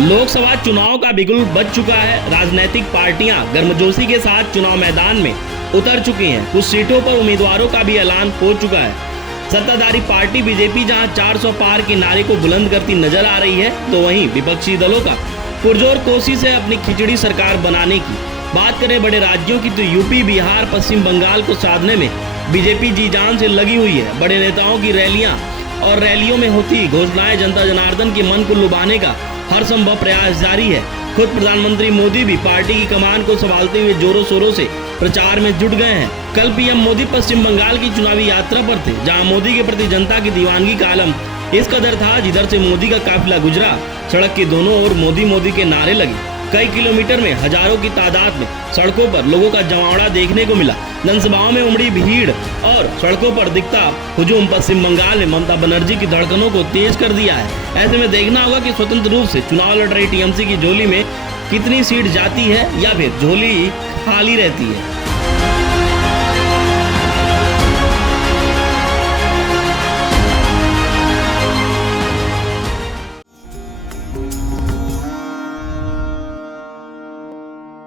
लोकसभा चुनाव का बिगुल बज चुका है। राजनीतिक पार्टियां गर्मजोशी के साथ चुनाव मैदान में उतर चुकी हैं। कुछ सीटों पर उम्मीदवारों का भी ऐलान हो चुका है। सत्ताधारी पार्टी बीजेपी जहां 400 पार के नारे को बुलंद करती नजर आ रही है, तो वहीं विपक्षी दलों का पुरजोर कोशिश है अपनी खिचड़ी सरकार बनाने की। बात करें बड़े राज्यों की तो यूपी, बिहार, पश्चिम बंगाल को साधने में बीजेपी जी जान से लगी हुई है। बड़े नेताओं की रैलियां और रैलियों में होती घोषणाएं जनता जनार्दन के मन को लुभाने का हर संभव प्रयास जारी है। खुद प्रधानमंत्री मोदी भी पार्टी की कमान को संभालते हुए जोरों शोरों से प्रचार में जुट गए हैं। कल पीएम मोदी पश्चिम बंगाल की चुनावी यात्रा पर थे, जहां मोदी के प्रति जनता की दीवानगी का आलम इस कदर था, जिधर से मोदी का काफिला गुजरा, सड़क के दोनों ओर मोदी मोदी के नारे लगे। कई किलोमीटर में हजारों की तादाद में सड़कों पर लोगों का जमावड़ा देखने को मिला। जनसभाओं में उमड़ी भीड़ और सड़कों पर दिखता हुजूम पश्चिम बंगाल में ममता बनर्जी की धड़कनों को तेज कर दिया है। ऐसे में देखना होगा कि स्वतंत्र रूप से चुनाव लड़ रही टीएमसी की झोली में कितनी सीट जाती है या फिर झोली खाली रहती है।